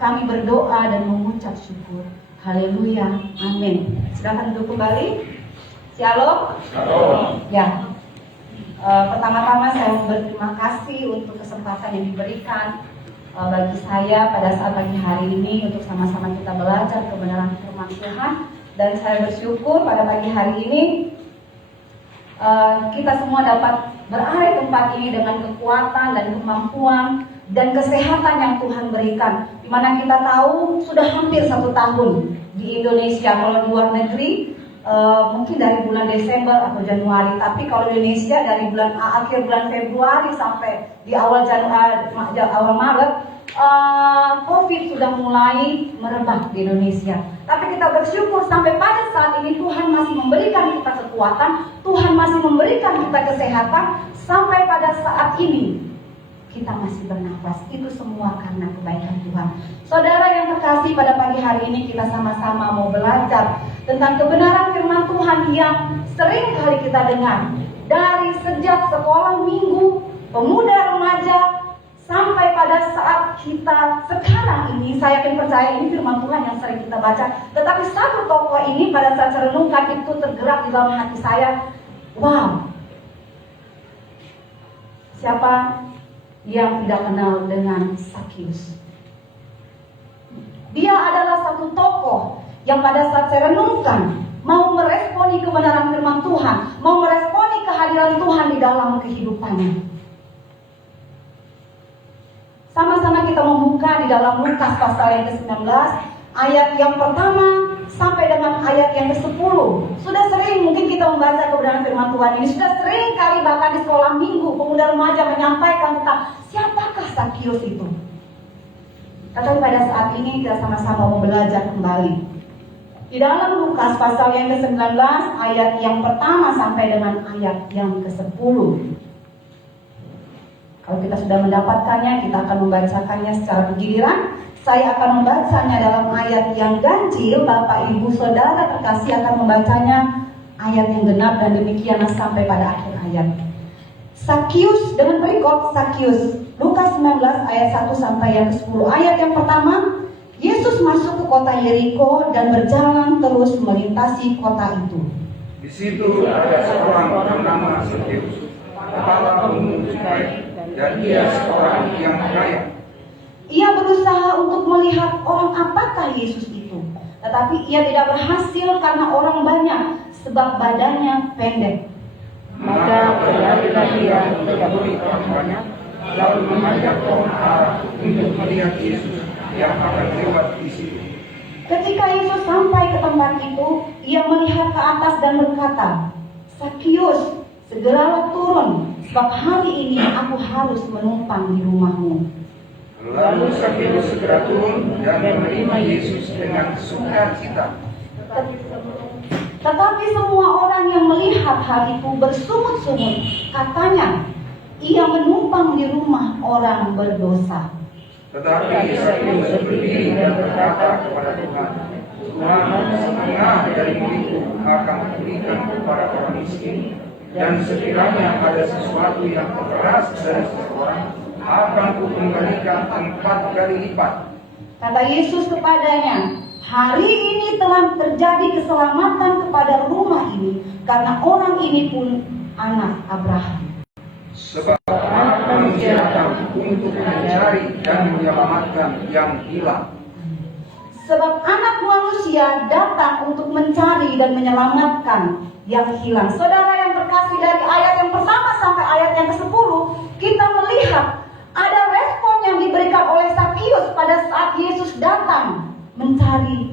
Kami berdoa dan mengucap syukur. Haleluya, amin. Silakan duduk kembali. Shalom. Ya. Pertama-tama saya berterima kasih untuk kesempatan yang diberikan bagi saya pada saat pagi hari ini untuk sama-sama kita belajar kebenaran firman Tuhan. Dan saya bersyukur pada pagi hari ini kita semua dapat berada di tempat ini dengan kekuatan dan kemampuan dan kesehatan yang Tuhan berikan. Dimana kita tahu sudah hampir 1 tahun di Indonesia. Kalau di luar negeri mungkin dari bulan Desember atau Januari, tapi kalau di Indonesia dari akhir bulan Februari sampai di awal Maret, COVID sudah mulai merebak di Indonesia. Tapi kita bersyukur sampai pada saat ini Tuhan masih memberikan kita kekuatan, Tuhan masih memberikan kita kesehatan, sampai pada saat ini kita masih bernafas. Itu semua karena kebaikan Tuhan. Saudara yang terkasih, pada pagi hari ini kita sama-sama mau belajar tentang kebenaran firman Tuhan yang sering kali kita dengar. Dari sejak sekolah minggu, pemuda remaja, sampai pada saat kita sekarang ini, saya yakin percaya ini firman Tuhan yang sering kita baca. Tetapi satu tokoh ini pada saat saya renungkan itu tergerak di dalam hati saya. Wow, siapa yang tidak kenal dengan Sakius? Dia adalah satu tokoh yang pada saat saya renungkan mau meresponi kebenaran firman Tuhan, mau meresponi kehadiran Tuhan di dalam kehidupannya. Sama-sama kita membuka di dalam Lukas pasal yang ke-19, ayat yang pertama sampai dengan ayat yang ke-10. Sudah sering mungkin kita membaca kebenaran firman Tuhan ini. Sudah sering kali bahkan di sekolah minggu pemuda remaja menyampaikan tentang siapakah Sakius itu. Tetapi pada saat ini kita sama-sama mau belajar kembali. Di dalam Lukas pasal yang ke-19 ayat yang pertama sampai dengan ayat yang ke-10. Kalau kita sudah mendapatkannya, kita akan membacakannya secara bergiliran. Saya akan membacanya dalam ayat yang ganjil. Bapak, Ibu, Saudara terkasih akan membacanya ayat yang genap dan demikianlah sampai pada akhir ayat. Sakius dengan berikut Sakius. Lukas 19 ayat 1 sampai yang ke-10. Ayat yang pertama, Yesus masuk ke kota Yeriko dan berjalan terus melintasi kota itu. Di situ ada seorang bernama Sakius, kepala umum cukai, dan dia seorang yang kaya. Ia berusaha untuk melihat orang apakah Yesus itu, tetapi ia tidak berhasil karena orang banyak, sebab badannya pendek. Maka berlarilah dia mendahului orang banyak, lalu mengajak orang arah untuk melihat Yesus yang akan lewat di situ. Ketika Yesus sampai ke tempat itu, ia melihat ke atas dan berkata, "Sakius, segeralah turun, sebab hari ini aku harus menumpang di rumahmu." Lalu Sakius segera turun dan menerima Yesus dengan sukacita. Tetapi semua orang yang melihat hal itu bersungut-sungut, katanya, ia menumpang di rumah orang berdosa. Tetapi Sakius berdiri dan berkata kepada Tuhan, "Tuhan, setengah dari milikku akan kuberikan kepada orang miskin, dan sekiranya ada sesuatu yang keras dari seseorang, akan kukembalikan 4 kali lipat." Kata Yesus kepadanya, "Hari ini telah terjadi keselamatan kepada rumah ini, karena orang ini pun anak Abraham. Sebab Anak Manusia datang untuk mencari dan menyelamatkan yang hilang." Sebab anak manusia datang untuk mencari dan menyelamatkan yang hilang. Saudara yang terkasih, dari ayat yang pertama sampai ayat yang ke-10, kita melihat ada respon yang diberikan oleh Sakius pada saat Yesus datang mencari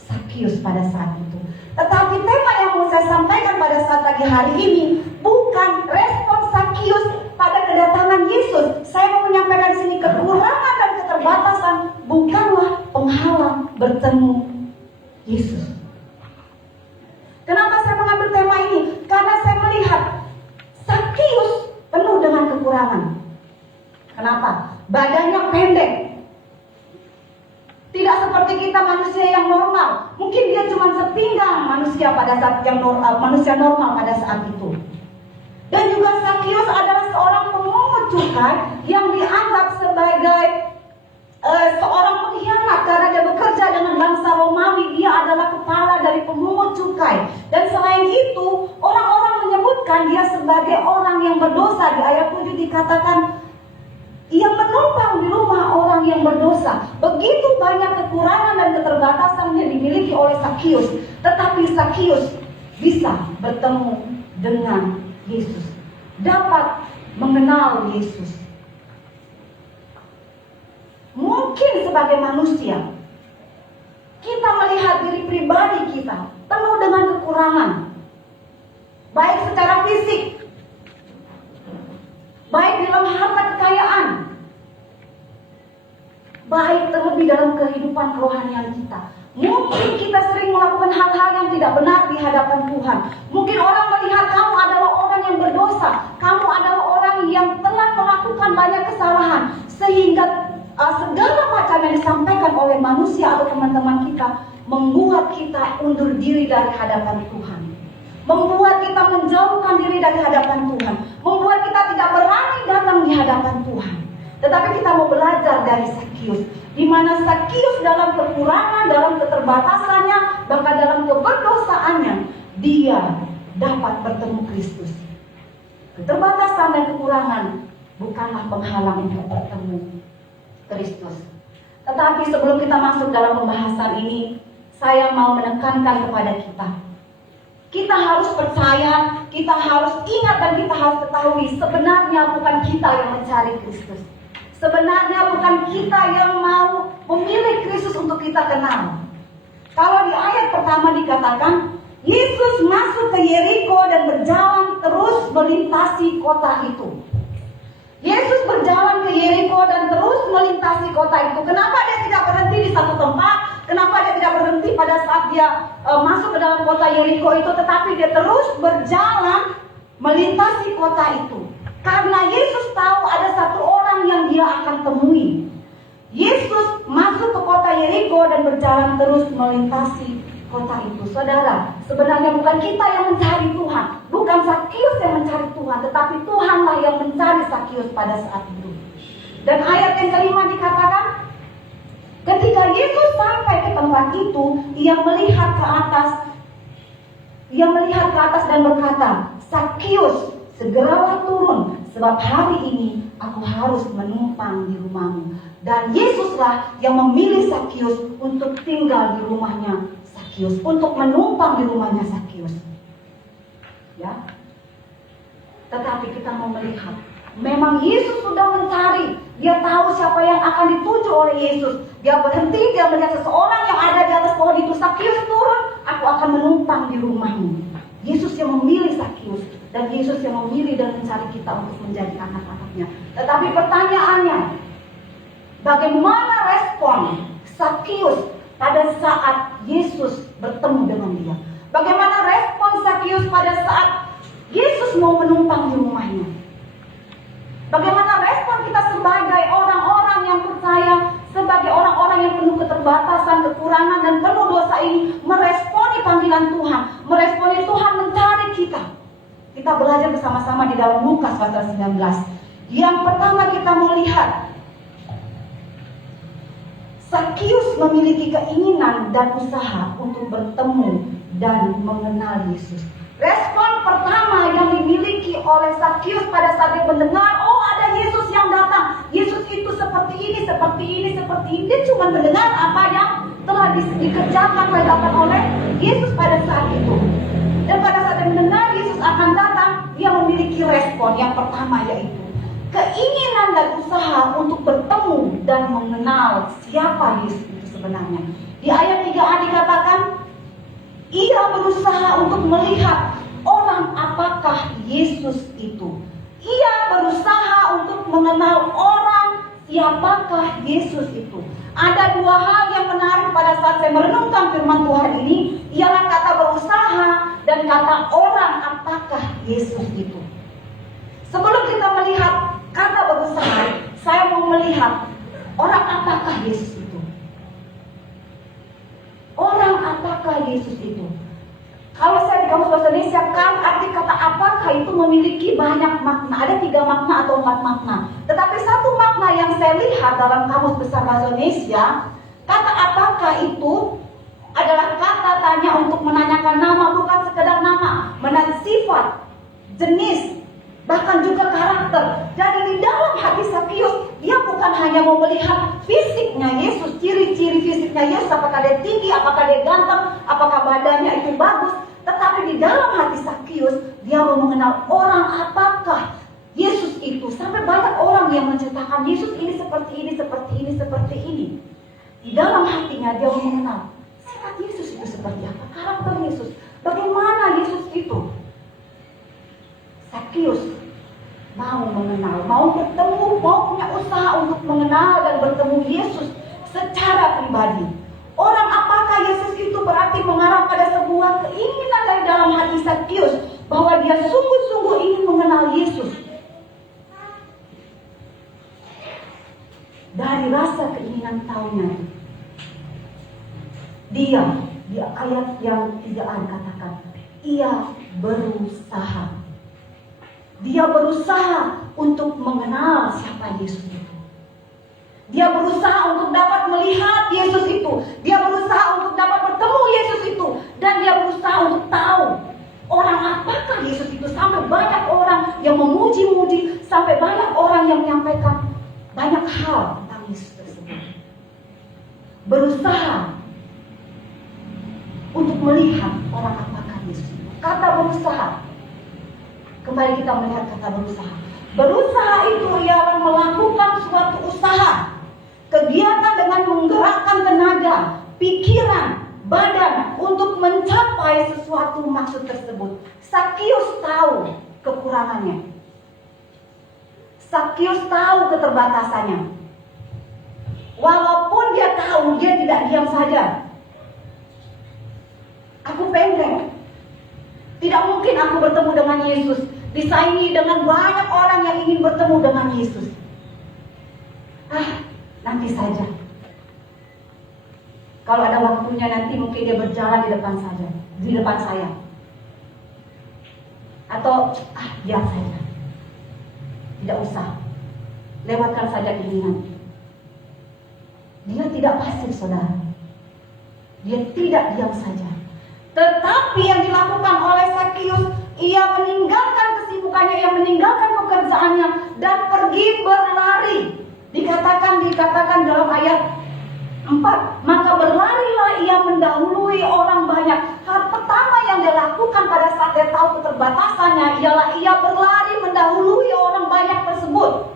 Sakius pada saat itu. Tetapi tema yang mau saya sampaikan pada saat pagi hari ini bukan respon Sakius pada kedatangan Yesus. Saya mau menyampaikan di sini kekurangan dan keterbatasan bukanlah penghalang bertemu Yesus. Kenapa saya mengambil tema ini? Karena saya melihat Sakius penuh dengan kekurangan. Kenapa? Badannya pendek. Tidak seperti kita manusia yang normal. Mungkin dia cuma sepinggang manusia pada saat yang manusia normal pada saat itu. Dan juga Sakius adalah seorang pemungut cukai yang dianggap sebagai dikatakan ia menumpang di rumah orang yang berdosa. Begitu banyak kekurangan dan keterbatasan yang dimiliki oleh Zakius, tetapi Zakius bisa bertemu dengan Yesus, dapat mengenal Yesus. Mungkin sebagai manusia kita melihat diri pribadi kita penuh dengan kekurangan, baik secara fisik, baik dalam harta kekayaan, baik terlebih dalam kehidupan kerohanian kita. Mungkin kita sering melakukan hal-hal yang tidak benar di hadapan Tuhan. Mungkin orang melihat kamu adalah orang yang berdosa, kamu adalah orang yang telah melakukan banyak kesalahan, sehingga segala macam yang disampaikan oleh manusia atau teman-teman kita membuat kita undur diri dari hadapan Tuhan, membuat kita menjauhkan diri dari hadapan Tuhan, membuat kita tidak berani datang di hadapan Tuhan. Tetapi kita mau belajar dari Zakius, di mana Zakius dalam kekurangan, dalam keterbatasannya, bahkan dalam keberdosaannya, dia dapat bertemu Kristus. Keterbatasan dan kekurangan bukanlah penghalang untuk bertemu Kristus. Tetapi sebelum kita masuk dalam pembahasan ini, saya mau menekankan kepada kita. Kita harus percaya, kita harus ingat dan kita harus ketahui sebenarnya bukan kita yang mencari Kristus. Sebenarnya bukan kita yang mau memilih Kristus untuk kita kenal. Kalau di ayat pertama dikatakan, Yesus masuk ke Yeriko dan berjalan terus melintasi kota itu. Yesus berjalan ke Yeriko dan terus melintasi kota itu. Kenapa dia tidak berhenti di satu tempat? Kenapa dia tidak berhenti pada saat dia masuk ke dalam kota Yeriko itu? Tetapi dia terus berjalan melintasi kota itu. Karena Yesus tahu ada satu orang yang dia akan temui. Yesus masuk ke kota Yeriko dan berjalan terus melintasi kota itu. Saudara, sebenarnya bukan kita yang mencari Tuhan, bukan Zakius yang mencari Tuhan, tetapi Tuhanlah yang mencari Zakius pada saat itu. Dan ayat yang kelima dikatakan, ketika Yesus sampai ke tempat itu, ia melihat ke atas dan berkata, Zakius, segeralah turun, sebab hari ini aku harus menumpang di rumahmu. Dan Yesuslah yang memilih Zakius untuk tinggal di rumahnya Zakius, untuk menumpang di rumahnya Zakius. Ya. Tetapi kita mau melihat, memang Yesus sudah mencari. Dia tahu siapa yang akan dituju oleh Yesus. Dia berhenti, dia melihat seseorang yang ada di atas pohon itu. Zakius turun, aku akan menumpang di rumahmu. Yesus yang memilih Zakius, dan Yesus yang memilih dan mencari kita untuk menjadi anak-anaknya. Tetapi pertanyaannya, bagaimana respon Zakius pada saat Yesus bertemu dengan dia? Bagaimana respon Zakius pada saat Yesus mau menumpang di rumahnya? Bagaimana respon kita sebagai orang-orang yang percaya, sebagai orang-orang yang penuh keterbatasan, kekurangan, dan penuh dosa ini, meresponi panggilan Tuhan, meresponi Tuhan mencari kita? Kita belajar bersama-sama di dalam Lukas pasal 19. Yang pertama kita melihat, Zakius memiliki keinginan dan usaha untuk bertemu dan mengenal Yesus. Respon pertama yang dimiliki oleh Zakius pada saat dia mendengar, oh ada Yesus yang datang, Yesus itu seperti ini, seperti ini, seperti ini. Dia cuma mendengar apa yang telah dikerjakan oleh Yesus pada saat itu. Dan pada saat dia mendengar Yesus akan datang, dia memiliki respon yang pertama, yaitu keinginan dan usaha untuk bertemu dan mengenal siapa Yesus itu sebenarnya. Di ayat 3a dikatakan, ia berusaha untuk melihat orang apakah Yesus itu. Ia berusaha untuk mengenal orang siapakah Yesus itu. Ada dua hal yang menarik pada saat saya merenungkan firman Tuhan ini, ialah kata berusaha dan kata orang apakah Yesus itu. Sebelum kita melihat kata berusaha, saya mau melihat orang apakah Yesus itu. Orang apakah Yesus itu? Kalau saya di Kamus Bahasa Indonesia, kan arti kata apakah itu memiliki banyak makna. Ada 3 makna atau 4 makna. Tetapi satu makna yang saya lihat dalam Kamus Besar Bahasa Indonesia, kata apakah itu adalah kata tanya untuk menanyakan nama, bukan sekedar nama, sifat, jenis, bahkan juga karakter. Jadi di dalam hati Sakius, dia bukan hanya mau melihat fisiknya Yesus, ciri-ciri fisiknya Yesus, apakah dia tinggi, apakah dia ganteng, apakah badannya itu bagus. Tetapi di dalam hati Sakius, dia mau mengenal orang apakah Yesus itu. Sampai banyak orang yang menceritakan Yesus ini seperti ini, seperti ini, seperti ini. Di dalam hatinya dia mau mengenal sifat Yesus itu seperti apa, karakter Yesus, bagaimana Yesus itu. Sakius mau mengenal, mau bertemu, mau punya usaha untuk mengenal dan bertemu Yesus secara pribadi. Orang apakah Yesus itu berarti mengarah pada sebuah keinginan dari dalam hati Sakius bahwa dia sungguh-sungguh ingin mengenal Yesus. Dari rasa keinginan tahunya, dia di ayat yang 3 katakan, ia berusaha. Dia berusaha untuk mengenal siapa Yesus itu. Dia berusaha untuk dapat melihat Yesus itu. Dia berusaha untuk dapat bertemu Yesus itu. Dan dia berusaha untuk tahu orang apakah Yesus itu. Sampai banyak orang yang memuji-muji, sampai banyak orang yang menyampaikan banyak hal tentang Yesus tersebut. Berusaha untuk melihat orang apakah Yesus itu. Kata berusaha, kembali kita melihat kata berusaha. Berusaha itu ialah melakukan suatu usaha, kegiatan dengan menggerakkan tenaga, pikiran, badan untuk mencapai sesuatu maksud tersebut. Sakius tahu kekurangannya. Sakius tahu keterbatasannya. Walaupun dia tahu, dia tidak diam saja. Aku pendek, tidak mungkin aku bertemu dengan Yesus. Disaingi dengan banyak orang yang ingin bertemu dengan Yesus. Nanti saja. Kalau ada waktunya nanti mungkin dia berjalan di depan saya. Atau biar saja. Tidak usah. Lewatkan saja keinginan. Dia tidak pasif, saudara. Dia tidak diam saja. Tetapi yang dilakukan oleh Sakius, ia meninggalkan kesibukannya, ia meninggalkan pekerjaannya dan pergi berlari. Dikatakan dalam ayat 4, maka berlarilah ia mendahului orang banyak. Hal pertama yang dia lakukan pada saat dia tahu keterbatasannya ialah ia berlari mendahului orang banyak tersebut.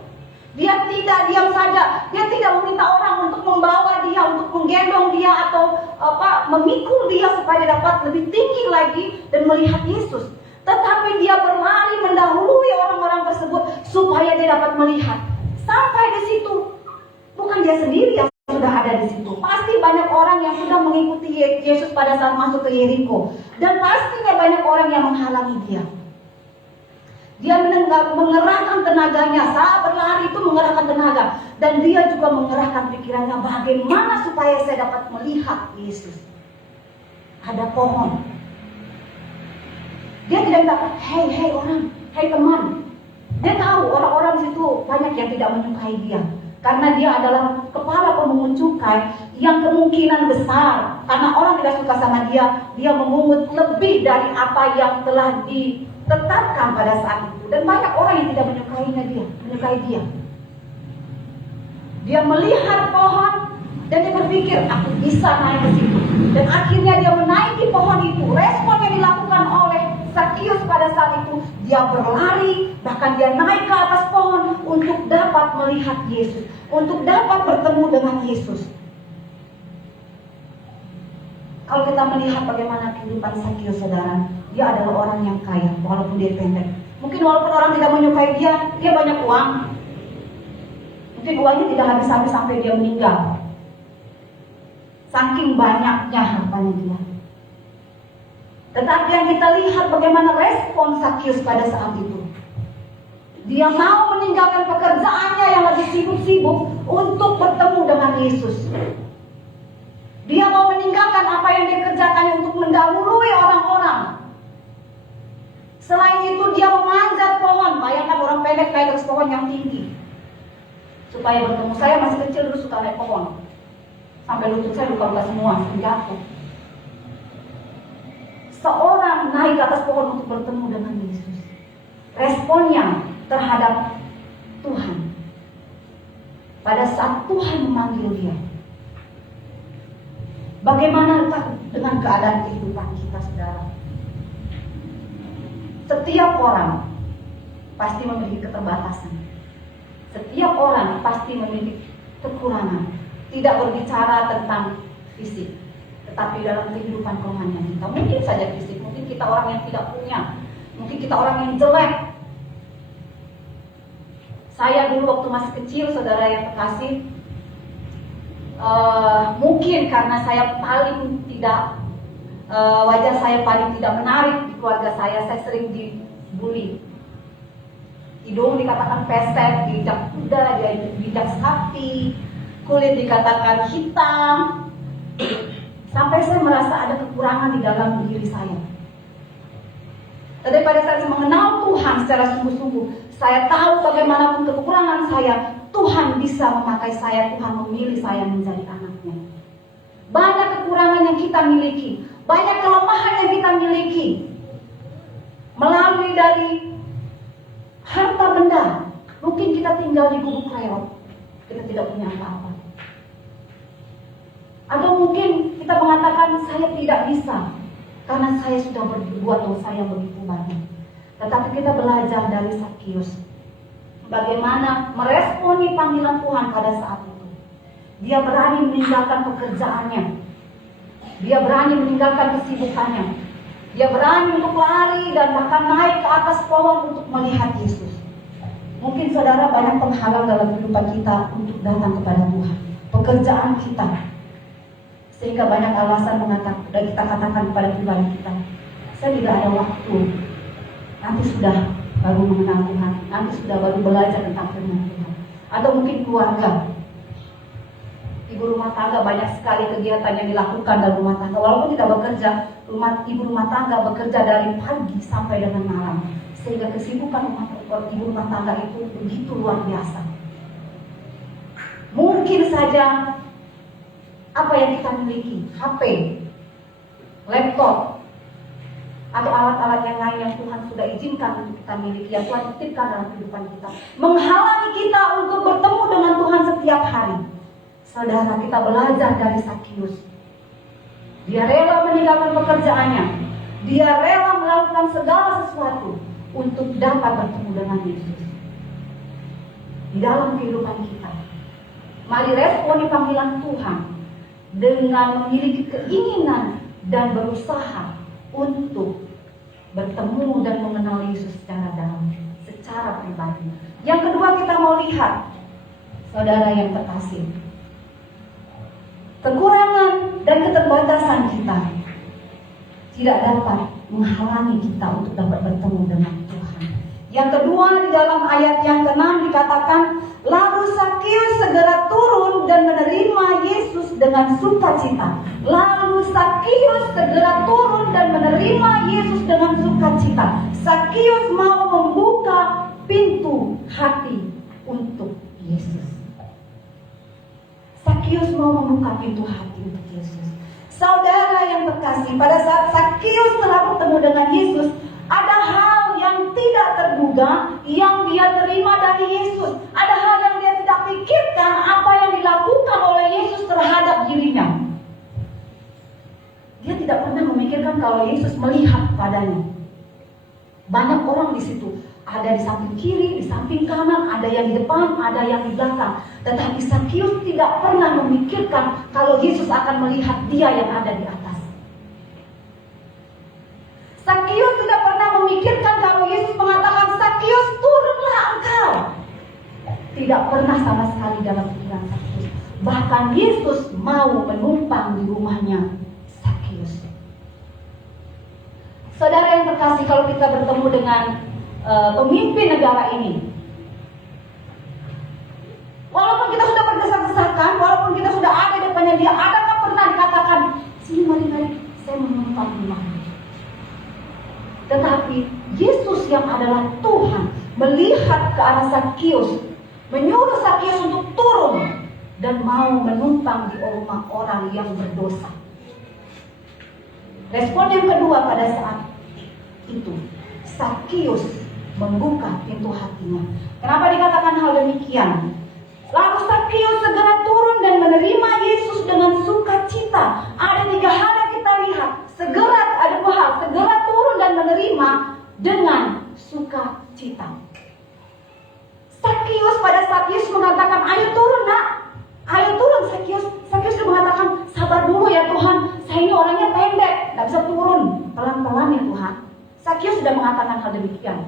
Dia tidak diam saja. Dia tidak meminta orang untuk membawa dia, untuk menggendong dia atau memikul dia supaya dia dapat lebih tinggi lagi dan melihat Yesus. Tetapi dia berlari mendahului orang-orang tersebut supaya dia dapat melihat. Sampai di situ, bukan dia sendiri yang sudah ada di situ. Pasti banyak orang yang sudah mengikuti Yesus pada saat masuk ke Yeriko. Dan pastinya banyak orang yang menghalangi dia. Dia mengerahkan tenaganya. Saat berlari itu mengerahkan tenaga. Dan dia juga mengerahkan pikirannya, bagaimana supaya saya dapat melihat Yesus. Ada pohon. Dia tidak bilang, hei orang, hei teman. Dia tahu orang-orang di situ banyak yang tidak menyukai dia. Karena dia adalah kepala pemungut cukai yang kemungkinan besar, karena orang tidak suka sama dia, dia memungut lebih dari apa yang telah ditetapkan pada saat itu. Dan banyak orang yang tidak menyukai dia. Dia melihat pohon dan dia berpikir, aku bisa naik ke situ. Dan akhirnya dia menaiki pohon itu. Respon yang dilakukan oleh Sakius pada saat itu, dia berlari, bahkan dia naik ke atas pohon untuk dapat melihat Yesus, untuk dapat bertemu dengan Yesus. Kalau kita melihat bagaimana kehidupan Sakius, saudara, dia adalah orang yang kaya, walaupun dia pendek. Mungkin walaupun orang tidak menyukai dia banyak uang. Mungkin uangnya tidak habis-habis sampai dia meninggal. Saking banyaknya hartanya dia. Tetapi yang kita lihat bagaimana respon Sakius pada saat itu. Dia mau meninggalkan pekerjaannya yang lagi sibuk-sibuk untuk bertemu dengan Yesus. Dia mau meninggalkan apa yang dikerjakannya untuk mendahului orang-orang. Selain itu dia memanjat pohon. Bayangkan orang pendek naik atas pohon yang tinggi supaya bertemu. Saya masih kecil dulu suka naik pohon. Sampai lutut saya luka-luka semua, jatuh. Seorang naik ke atas pohon untuk bertemu dengan Yesus. responnya terhadap Tuhan. Pada saat Tuhan memanggil dia, bagaimanakah dengan keadaan kehidupan kita, saudara? Setiap orang pasti memiliki keterbatasan. Setiap orang pasti memiliki kekurangan. Tidak berbicara tentang fisik, tetapi dalam kehidupan rohanian kita. Mungkin saja fisik, mungkin kita orang yang tidak punya, mungkin kita orang yang jelek. Saya dulu waktu masih kecil, saudara yang terkasih, mungkin karena saya paling tidak, wajah saya paling tidak menarik di keluarga saya sering dibully. Hidung dikatakan pesek, dijak kuda, dijak sapi, kulit dikatakan hitam, sampai saya merasa ada kekurangan di dalam diri saya. Tapi pada saat saya mengenal Tuhan secara sungguh-sungguh, saya tahu bagaimanapun kekurangan saya, Tuhan bisa memakai saya, Tuhan memilih saya menjadi anaknya. Banyak kekurangan yang kita miliki, banyak kelemahan yang kita miliki, melalui dari harta benda. Mungkin kita tinggal di gubuk reot, kita tidak punya apa-apa. Atau mungkin kita mengatakan saya tidak bisa, karena saya sudah berbuat dosa yang begitu banyak. Tetapi kita belajar dari Sakius, bagaimana meresponi panggilan Tuhan pada saat itu. Dia berani meninggalkan pekerjaannya, dia berani meninggalkan kesibukannya, dia berani untuk lari dan bahkan naik ke atas pohon untuk melihat Yesus. Mungkin saudara banyak penghalang dalam kehidupan kita untuk datang kepada Tuhan, pekerjaan kita, sehingga banyak alasan mengatakan, dan kita katakan kepada pribadi kita, saya tidak ada waktu, nanti sudah baru mengenal Tuhan, nanti sudah baru belajar tentang firman Tuhan. Atau mungkin keluarga, ibu rumah tangga, banyak sekali kegiatan yang dilakukan dalam rumah tangga. Walaupun tidak bekerja, ibu rumah tangga bekerja dari pagi sampai dengan malam, sehingga kesibukan ibu rumah tangga itu begitu luar biasa. Mungkin saja apa yang kita miliki, HP, laptop, atau alat-alat yang lain yang Tuhan sudah izinkan untuk kita miliki, yang Tuhan titipkan dalam kehidupan kita, menghalangi kita untuk bertemu dengan Tuhan setiap hari. Saudara, kita belajar dari Sakius. Dia rela meninggalkan pekerjaannya, dia rela melakukan segala sesuatu untuk dapat bertemu dengan Yesus. Di dalam kehidupan kita, mari responi panggilan Tuhan dengan memiliki keinginan dan berusaha untuk bertemu dan mengenal Yesus secara dalam, secara pribadi. Yang kedua, kita mau lihat, saudara yang terkasih, kekurangan dan keterbatasan kita tidak dapat menghalangi kita untuk dapat bertemu dengan Tuhan. Yang kedua, di dalam ayat yang ke-6 dikatakan, lalu Sakius segera turun dan menerima Yesus dengan sukacita. Lalu Sakius segera turun dan menerima Yesus dengan sukacita. Sakius mau membuka pintu hati untuk Yesus. Sakius mau membuka pintu hati untuk Yesus. Saudara yang terkasih, pada saat Sakius telah bertemu dengan Yesus, ada hal yang tidak terduga yang dia terima dari Yesus. Ada hal yang dia tidak pikirkan apa yang dilakukan oleh Yesus terhadap dirinya. Dia tidak pernah memikirkan kalau Yesus melihat padanya. Banyak orang di situ, ada di samping kiri, di samping kanan, ada yang di depan, ada yang di belakang. Tetapi Sakius tidak pernah memikirkan kalau Yesus akan melihat dia yang ada di atas. Sakius tidak pernah memikirkan kalau Yesus mengatakan, Sakius, turunlah engkau. Tidak pernah sama sekali dalam pikiran Sakius. Bahkan Yesus mau menumpang di rumahnya Sakius. Saudara yang terkasih, kalau kita bertemu dengan pemimpin negara ini, walaupun kita sudah berdesak-desakan, walaupun kita sudah ada di depannya dia, adakah pernah dikatakan, sini mari saya menumpang di rumahnya? Tetapi Yesus yang adalah Tuhan melihat ke arah Sakius, menyuruh Sakius untuk turun dan mau menumpang di rumah orang yang berdosa. Respon yang kedua pada saat itu, Sakius membuka pintu hatinya. Kenapa dikatakan hal demikian? Lalu Sakius segera turun dan menerima Yesus dengan sukacita. Ada 3 hal yang kita lihat. Ada 2 hal. Segera turun dan menerima dengan sukacita. Sakius pada saat Yesus mengatakan, ayo turun nak, ayo turun Sakius. Sakius sudah mengatakan, sabar dulu ya Tuhan, saya ini orangnya pendek, tidak bisa turun, pelan-pelan ya Tuhan. Sakius sudah mengatakan hal demikian.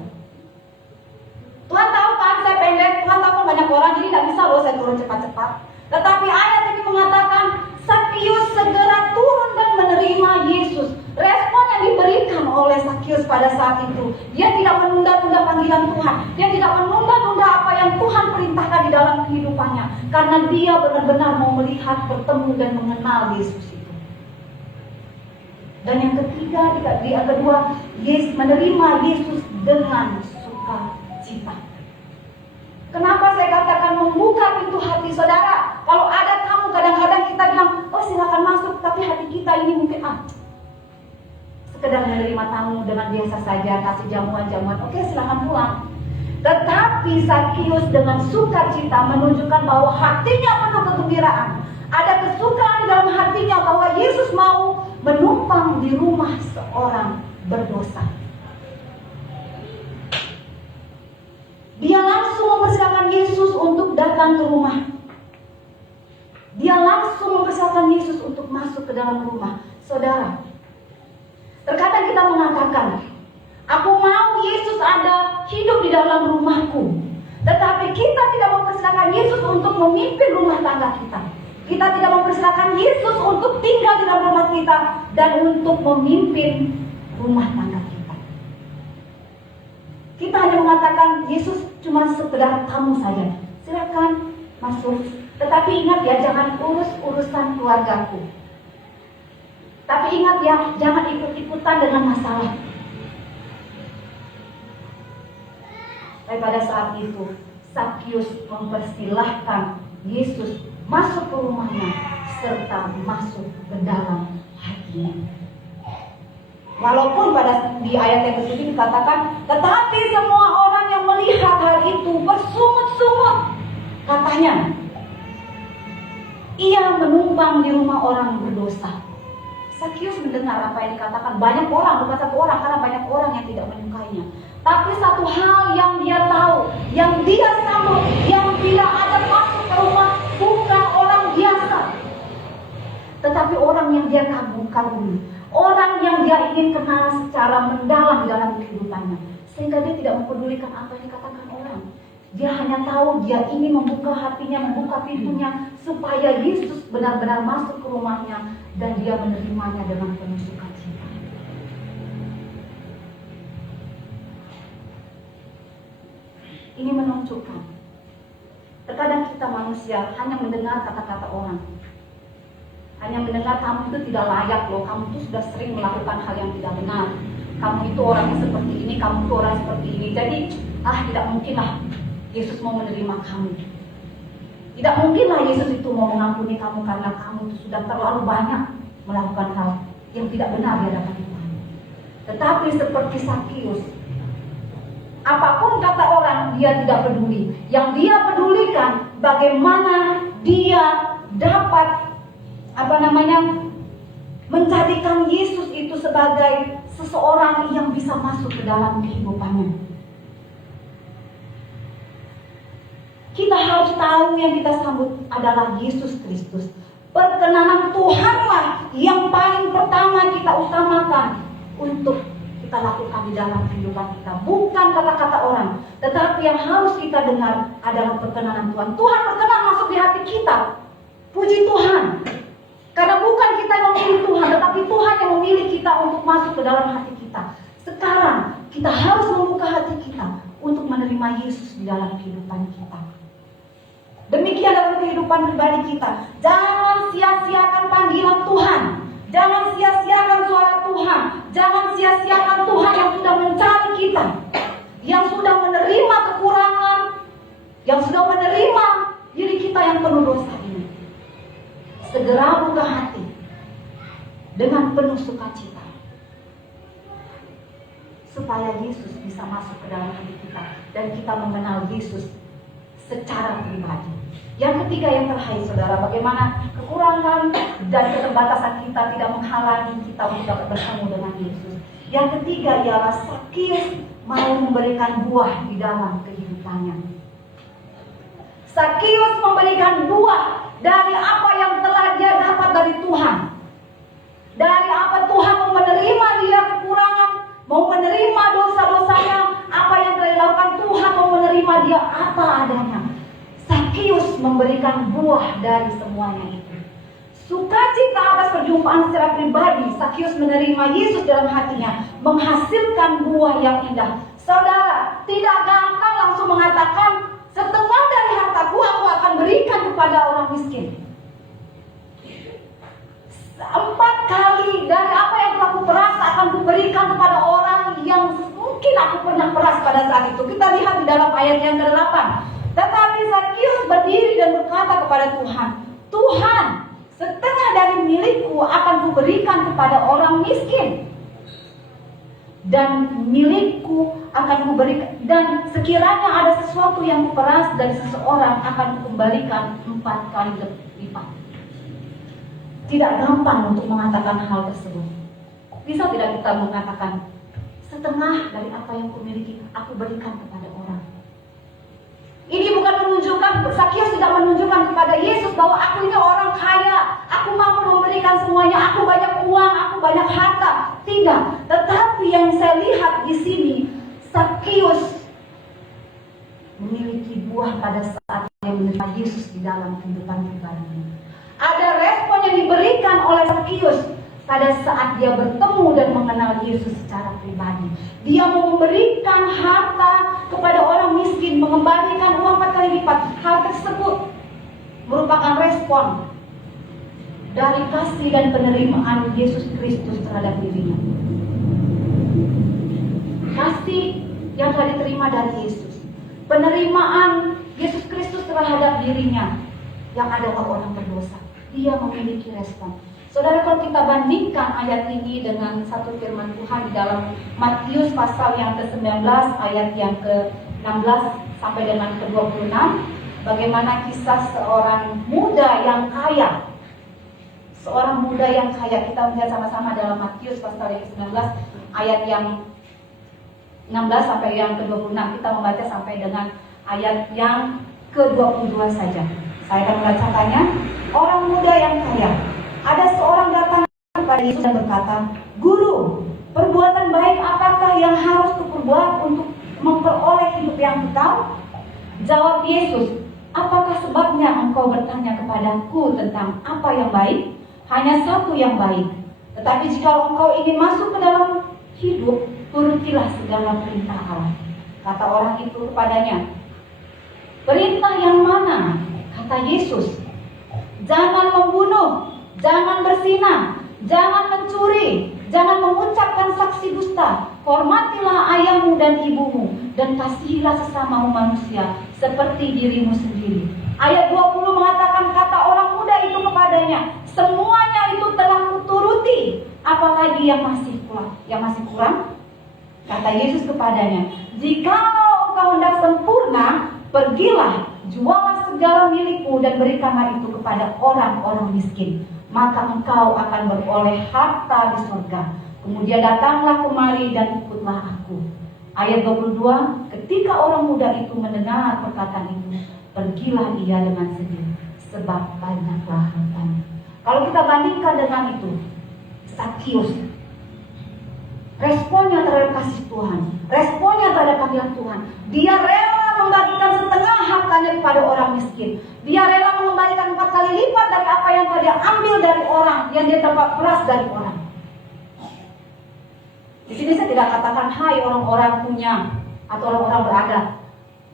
Tuhan tahu kan saya pendek, Tuhan tahu kan banyak orang, jadi tidak bisa loh saya turun cepat-cepat. Tetapi ayat ini mengatakan, Sakius segera turun dan menerima Yesus. Respon yang diberikan oleh Sakius pada saat itu, dia tidak menunda-nunda panggilan Tuhan. Dia tidak menunda-nunda apa yang Tuhan perintahkan di dalam kehidupannya. Karena dia benar-benar mau melihat, bertemu dan mengenal Yesus itu. Dan yang ketiga, yang kedua, Yesus menerima Yesus dengan sukacita. Kenapa saya katakan membuka pintu hati saudara? Kalau ada tamu kadang-kadang kita bilang, oh silakan masuk, tapi hati kita ini mungkin sekedar menerima tamu dengan biasa saja, kasih jamuan-jamuan, oke silakan pulang. Tetapi Sakius dengan sukacita menunjukkan bahwa hatinya penuh kegembiraan. Ada kesukaan di dalam hatinya bahwa Yesus mau menumpang di rumah seorang berdosa. Dia langsung mempersilakan Yesus untuk datang ke rumah. Dia langsung mempersilakan Yesus untuk masuk ke dalam rumah. Saudara, terkadang kita mengatakan, aku mau Yesus ada hidup di dalam rumahku. Tetapi kita tidak mempersilakan Yesus untuk memimpin rumah tangga kita. Kita tidak mempersilakan Yesus untuk tinggal di dalam rumah kita dan untuk memimpin rumah tangga kita. Kita hanya mengatakan Yesus cuma sekedar tamu saja. Silakan masuk. Tetapi ingat ya, jangan urus urusan keluargaku. Tapi ingat ya, jangan ikut-ikutan dengan masalah. Tapi pada saat itu, Sakius mempersilahkan Yesus masuk ke rumahnya serta masuk ke dalam hatinya. Walaupun di ayat yang ke-7 dikatakan, tetapi semua orang yang melihat hal itu bersungut-sungut. Katanya, ia menumpang di rumah orang berdosa. Sakius mendengar apa yang dikatakan banyak orang, bukan satu orang, karena banyak orang yang tidak menyukainya. Tapi satu hal yang dia tahu, yang dia sambut, yang tidak ada masuk ke rumah, bukan orang biasa, tetapi orang yang dia kagumi, orang yang dia ingin kenal secara mendalam di dalam kehidupannya, sehingga dia tidak mempedulikan apa yang dikatakan orang. Dia hanya tahu dia ingin membuka hatinya, membuka pintunya, supaya Yesus benar-benar masuk ke rumahnya dan dia menerimanya dengan penuh sukacita. Ini menunjukkan, terkadang kita manusia hanya mendengar kata-kata orang, hanya mendengar kamu itu tidak layak loh, kamu itu sudah sering melakukan hal yang tidak benar, kamu itu orangnya seperti ini, kamu itu orang seperti ini, jadi tidak mungkinlah Yesus mau menerima kamu. Tidak mungkinlah Yesus itu mau mengampuni kamu karena kamu itu sudah terlalu banyak melakukan hal yang tidak benar di hadapan Tuhan. Tetapi seperti Sakius, apapun kata orang dia tidak peduli. Yang dia pedulikan bagaimana dia dapat menjadikan Yesus itu sebagai seseorang yang bisa masuk ke dalam kehidupannya. Kita harus tahu yang kita sambut adalah Yesus Kristus. Perkenanan Tuhanlah yang paling pertama kita utamakan untuk kita lakukan di dalam kehidupan kita. Bukan kata-kata orang, tetapi yang harus kita dengar adalah perkenanan Tuhan. Tuhan berkenan masuk di hati kita. Puji Tuhan. Karena bukan kita yang memilih Tuhan, tetapi Tuhan yang memilih kita untuk masuk ke dalam hati kita. Sekarang kita harus membuka hati kita untuk menerima Yesus di dalam kehidupan kita. Demikian dalam kehidupan pribadi kita. Jangan sia-siakan panggilan Tuhan. Jangan sia-siakan suara Tuhan. Jangan sia-siakan Tuhan yang sudah mencari kita, yang sudah menerima kekurangan, yang sudah menerima diri kita yang penuh dosa ini. Segera buka hati dengan penuh sukacita, supaya Yesus bisa masuk ke dalam hati kita dan kita mengenal Yesus secara pribadi. Yang ketiga, yang terakhir saudara, bagaimana kekurangan dan keterbatasan kita tidak menghalangi kita untuk dapat bertemu dengan Yesus. Yang ketiga ialah Sakius mau memberikan buah di dalam kehidupannya. Sakius memberikan buah dari apa yang telah dia dapat dari Tuhan. Dari apa Tuhan mau menerima dia kekurangan, mau menerima dosa-dosanya, apa yang telah dilakukan Tuhan mau menerima dia apa adanya. Sakius memberikan buah dari semuanya itu. Sukacita atas perjumpaan secara pribadi, Sakius menerima Yesus dalam hatinya, menghasilkan buah yang indah. Saudara, tidak gampang langsung mengatakan, setengah dari hartaku aku akan berikan kepada orang miskin. 4 kali dari apa yang aku peras akan kuberikan kepada orang yang mungkin aku pernah peras pada saat itu. Kita lihat di dalam ayat yang ke-8. Tetapi Sakius berdiri dan berkata kepada Tuhan, Tuhan, setengah dari milikku akan kuberikan kepada orang miskin. Dan milikku akan kuberikan, dan sekiranya ada sesuatu yang kuperas dari seseorang akan kukembalikan 4 kali lipat. Tidak gampang untuk mengatakan hal tersebut. Bisa tidak kita mengatakan, setengah dari apa yang kumiliki aku berikan kepada orang. Ini bukan menunjukkan, Sakius tidak menunjukkan kepada Yesus bahwa aku ini orang kaya, aku mampu memberikan semuanya, aku banyak uang, aku banyak harta. Tidak. Tetapi yang saya lihat di sini, Sakius memiliki buah pada saat dia menerima Yesus di dalam kehidupan pribadinya. Ada respon yang diberikan oleh Sakius pada saat dia bertemu dan mengenal Yesus secara pribadi. Dia mau memberikan harta kepada orang miskin, mengembalikan uang 4 kali lipat. Hal tersebut merupakan respon dari kasih dan penerimaan Yesus Kristus terhadap dirinya. Kasih yang telah diterima dari Yesus, penerimaan Yesus Kristus terhadap dirinya yang adalah orang berdosa. Dia memiliki respon. Saudara, kalau kita bandingkan ayat ini dengan satu firman Tuhan di dalam Matius pasal yang ke-19 ayat yang ke-16 sampai dengan ke-26, bagaimana kisah seorang muda yang kaya. Seorang muda yang kaya, kita melihat sama-sama dalam Matius pasal yang ke-19 ayat yang 16 sampai yang ke-26. Kita membaca sampai dengan ayat yang ke-22 saja. Saya akan membacakannya. Orang muda yang kaya. Ada seorang datang kepada Yesus dan berkata, Guru, perbuatan baik apakah yang harus kuperbuat untuk memperoleh hidup yang kekal? Jawab Yesus, apakah sebabnya engkau bertanya kepadaku tentang apa yang baik? Hanya satu yang baik. Tetapi jika engkau ingin masuk ke dalam hidup, turutilah segala perintah Allah. Kata orang itu kepadanya, perintah yang mana? Kata Yesus, jangan membunuh, jangan berzina, jangan mencuri, jangan mengucapkan saksi dusta, hormatilah ayahmu dan ibumu, dan kasihilah sesamamu manusia seperti dirimu sendiri. Ayat 20 mengatakan, kata orang muda itu kepadanya, semuanya itu telah kuturuti, apalagi yang masih kurang? Kata Yesus kepadanya, jikalau engkau hendak sempurna, pergilah, jualah segala milikmu dan berikanlah itu kepada orang-orang miskin, maka engkau akan beroleh harta di surga. Kemudian datanglah kemari dan ikutlah aku. Ayat 22, ketika orang muda itu mendengar perkataan itu, pergilah ia dengan sedih, sebab banyaklah hartanya. Kalau kita bandingkan dengan itu, Sakius, responnya terhadap kasih Tuhan, responnya terhadap panggilan Tuhan, dia rela membagikan setengah hartanya kepada orang miskin. Dia rela mengembalikan 4 kali lipat dari apa yang dia ambil dari orang, yang dia dapat peras dari orang. Di sini saya tidak katakan, hai orang-orang punya atau orang-orang berada,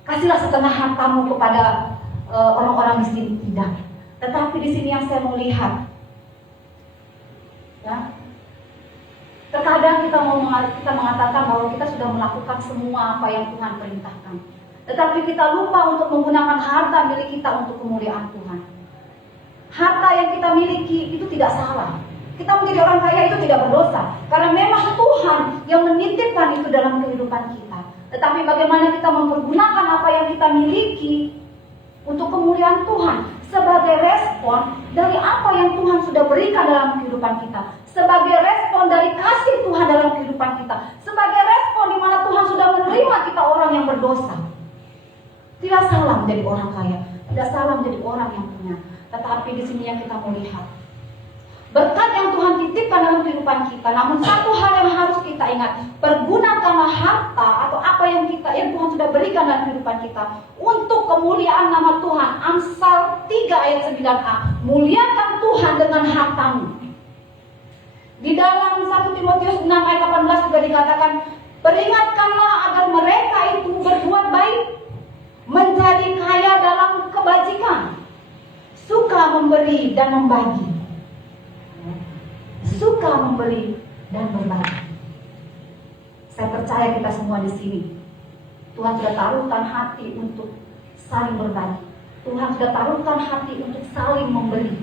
kasihlah setengah hartamu kepada orang-orang miskin. Tidak. Tetapi di sini yang saya mau lihat, ya, terkadang kita mengatakan bahwa kita sudah melakukan semua apa yang Tuhan perintahkan. Tetapi kita lupa untuk menggunakan harta milik kita untuk kemuliaan Tuhan. Harta yang kita miliki itu tidak salah. Kita menjadi orang kaya itu tidak berdosa. Karena memang Tuhan yang menitipkan itu dalam kehidupan kita. tetapi bagaimana kita mempergunakan apa yang kita miliki untuk kemuliaan Tuhan, sebagai respon dari apa yang Tuhan sudah berikan dalam kehidupan kita, sebagai respon dari kasih Tuhan dalam kehidupan kita, sebagai respon di mana Tuhan sudah menerima kita orang yang berdosa. Tidak salah menjadi orang kaya, tidak salah menjadi orang yang punya, tetapi di sini yang kita melihat berkat yang Tuhan titipkan dalam kehidupan kita. Namun satu hal yang harus kita ingat, pergunakanlah harta atau apa yang Tuhan sudah berikan dalam kehidupan kita untuk kemuliaan nama Tuhan. Amsal 3 ayat 9a, muliakan Tuhan dengan hartamu. Di dalam 1 Timotius 6 ayat 18 juga dikatakan, peringatkanlah agar mereka itu berbuat baik, menjadi kaya dalam kebajikan, suka memberi dan membagi. Suka memberi dan berbagi. Saya percaya kita semua di sini, Tuhan sudah taruhkan hati untuk saling berbagi. Tuhan sudah taruhkan hati untuk saling memberi,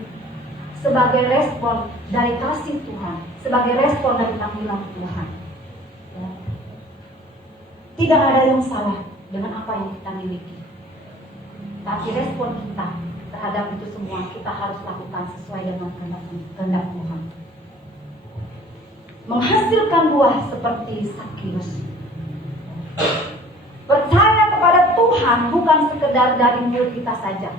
sebagai respon dari kasih Tuhan, sebagai respon dari panggilan Tuhan. Ya. Tidak ada yang salah dengan apa yang kita miliki, tapi respon kita terhadap itu semua kita harus lakukan sesuai dengan kehendak Tuhan. Menghasilkan buah seperti Sakius. Percaya kepada Tuhan bukan sekedar dari mulut kita saja.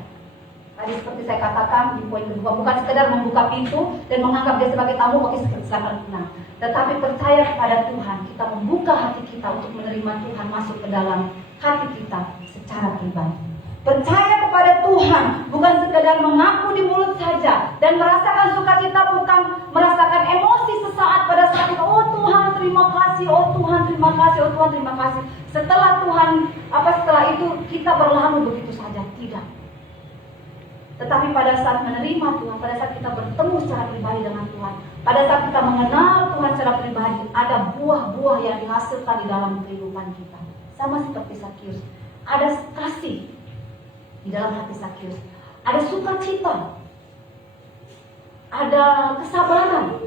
Tadi seperti saya katakan di poin kedua, bukan sekedar membuka pintu dan menganggap dia sebagai tamu, oke silakan tenang. Tetapi percaya kepada Tuhan, kita membuka hati kita untuk menerima Tuhan masuk ke dalam hati kita secara pribadi. Percaya kepada Tuhan bukan sekedar mengaku di mulut saja dan merasakan sukacita, bukan merasakan emosi sesaat pada saat itu. Oh Tuhan terima kasih, oh Tuhan terima kasih, oh Tuhan terima kasih. Setelah itu kita berlalu begitu saja, tidak. Tetapi pada saat menerima Tuhan, pada saat kita bertemu secara pribadi dengan Tuhan, pada saat kita mengenal Tuhan secara pribadi, ada buah-buah yang dihasilkan di dalam kehidupan kita. Sama seperti Sakius, ada kasih di dalam hati Sakius, ada sukacita, ada kesabaran,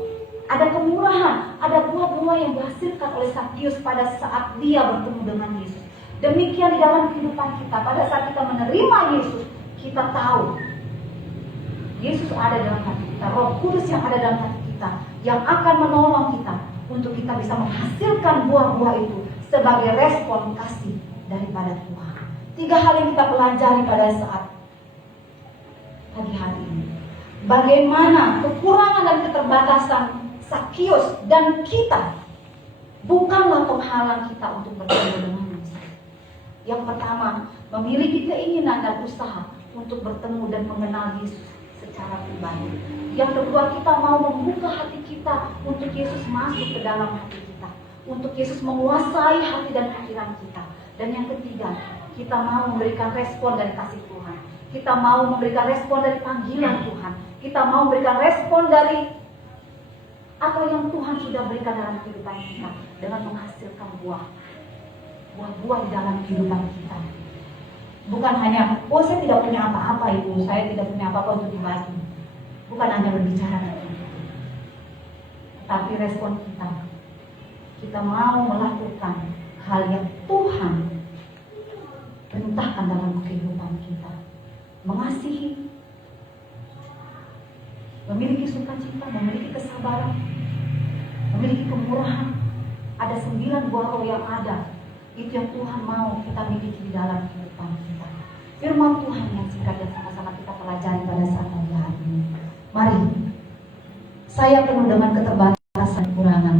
ada kemurahan, ada buah-buah yang dihasilkan oleh Sakius pada saat dia bertemu dengan Yesus. Demikian di dalam kehidupan kita, pada saat kita menerima Yesus, kita tahu Yesus ada dalam hati kita, Roh Kudus yang ada dalam hati kita, yang akan menolong kita untuk kita bisa menghasilkan buah-buah itu sebagai respon kasih daripada Tuhan. 3 hal yang kita pelajari pada saat pagi hari ini. Bagaimana kekurangan dan keterbatasan Sakius dan kita bukanlah penghalang kita untuk bertemu dengan Yesus. Yang pertama, memiliki keinginan dan usaha untuk bertemu dan mengenal Yesus secara pribadi. Yang kedua, kita mau membuka hati kita untuk Yesus masuk ke dalam hati kita, untuk Yesus menguasai hati dan pikiran kita. Dan yang ketiga, kita mau memberikan respon dari kasih Tuhan. Kita mau memberikan respon dari panggilan Tuhan. Kita mau memberikan respon dari apa yang Tuhan sudah berikan dalam kehidupan kita, dengan menghasilkan buah-buah di dalam kehidupan kita. Bukan hanya, oh saya tidak punya apa-apa ibu, saya tidak punya apa-apa untuk dibagi. Bukan hanya berbicara itu, tapi respon kita mau melakukan hal yang Tuhan perintahkan dalam kehidupan kita. Mengasihi, memiliki sukacita, memiliki kesabaran, memiliki kemurahan. Ada 9 buah roh yang ada. Itu yang Tuhan mau kita miliki di dalam kehidupan kita. Firman Tuhan yang singkat dan sama-sama kita pelajari pada saat hari ini. Mari, saya penuh dengan keterbatasan kekurangan.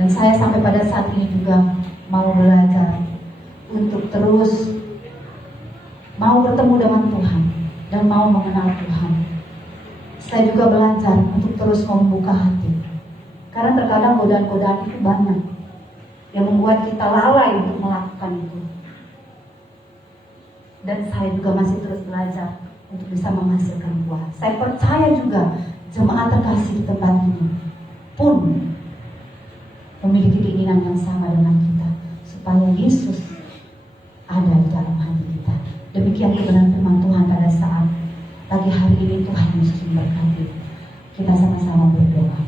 Dan saya sampai pada saat ini juga mau belajar untuk terus mau bertemu dengan Tuhan dan mau mengenal Tuhan. Saya juga belajar untuk terus membuka hati, karena terkadang godaan-godaan itu banyak yang membuat kita lalai untuk melakukan itu. Dan saya juga masih terus belajar untuk bisa menghasilkan buah. Saya percaya juga jemaat terkasih di tempat ini pun memiliki keinginan yang sama dengan kita, supaya Yesus ada di dalam hati kita. Demikian kebenaran firman Tuhan pada saat pagi hari ini. Tuhan Yesus memberkati. Kita sama-sama berdoa.